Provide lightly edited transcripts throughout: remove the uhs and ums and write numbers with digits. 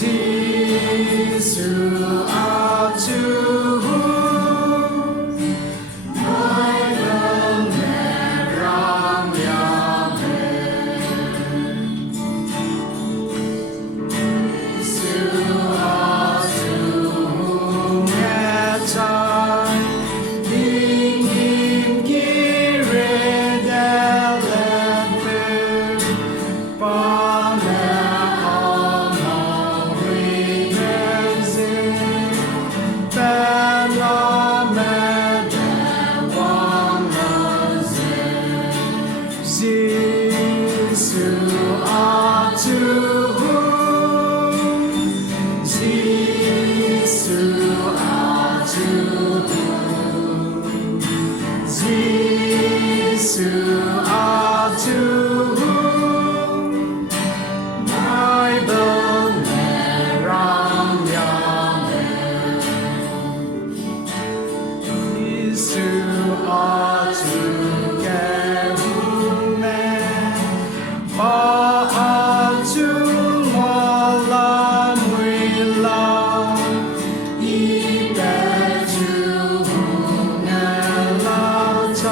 지수 아주 넓은 내랑 야매 지수 아주 내자 빙임 길에 달래들 밤에 지수 아주 넓은 내랑 야매 지수 아주 개운해 아주 몰라 몰라 이배 주문에 라자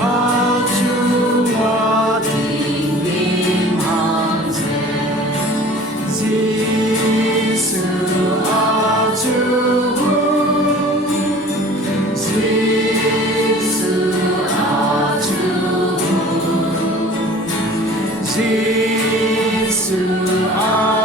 아주 멋진 한세 지수 아주 지수 아주 지수 아주